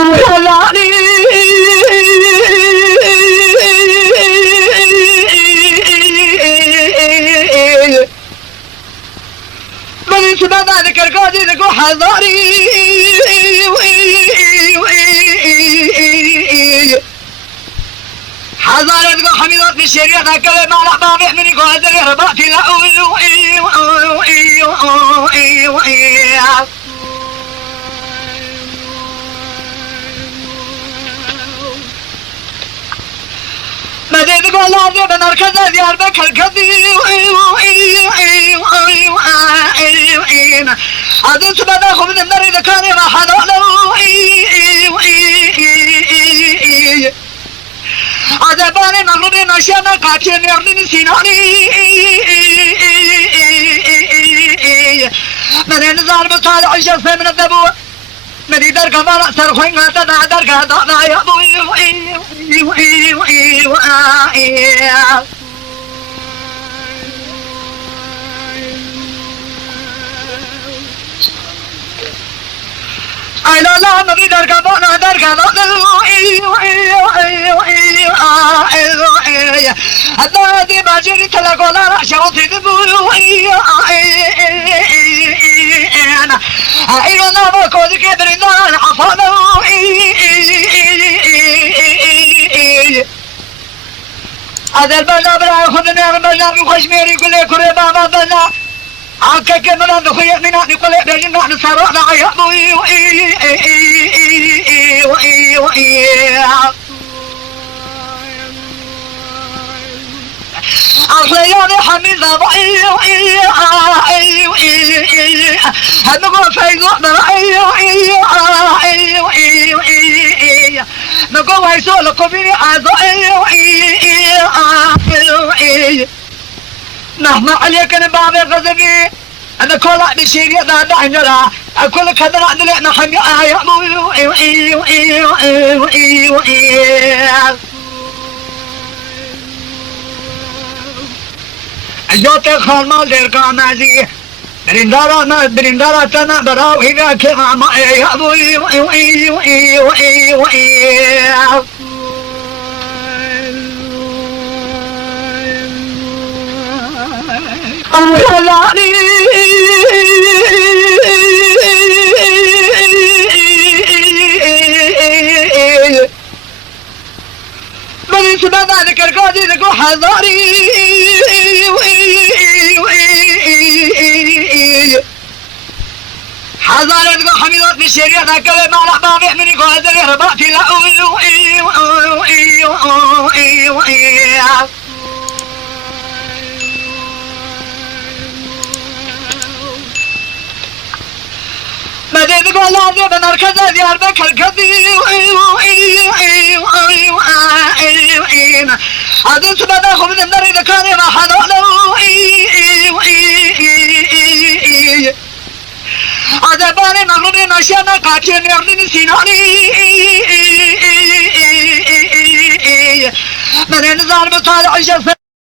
من سبب ذلك القاضي ذكو حضاري حضاري ذكو حميدات بالشريعة ذاكرة ما لعبا مني قادر رباطي لا مديد قول الله بمركز ديار بكر كذي عدن سبب أخو من المريض كان ما حدا له عذاباني مغلوبي ماشيانا قاتل يردني سيناني من النظار بطالع الشخص من الدبوة من يدر كفارة سرخوين غاتا دادر كاتا دا يا بوي لا لا ما يدر كفارة در كاتا هذا دي باجري تلاقونا راشوا تدبروا أنا ما كود كبرنا عفوا هذا البنا بلا خدنا البنا بخشميري كل كره بابا بنا عكك من دخيل من نقول بيجنا نصرنا يا ابوي أصلي حميد ضعي هم قول فيض نقول ويسول قبيل نحن عليك نباب غزبي أنا كل بشيء ذا دعنا أكل كذا عندنا نحن جوته خالما لركا مازي برندارا ما برندارا تنا براو هنا كما ما يا ابوي من سبب ذلك القاضي ذكو حضاري حضاري ذكو حميدات بالشريعة ذاكرة ما لعبا مني قادر رباطي لا مديد قول الله بمركز ديار بكر كذي عدن سبب أخو من المريض كان ما حدا له عذاباني مغلوبي ماشيانا قاتل يردني سيناني من النظار بطالع الشخص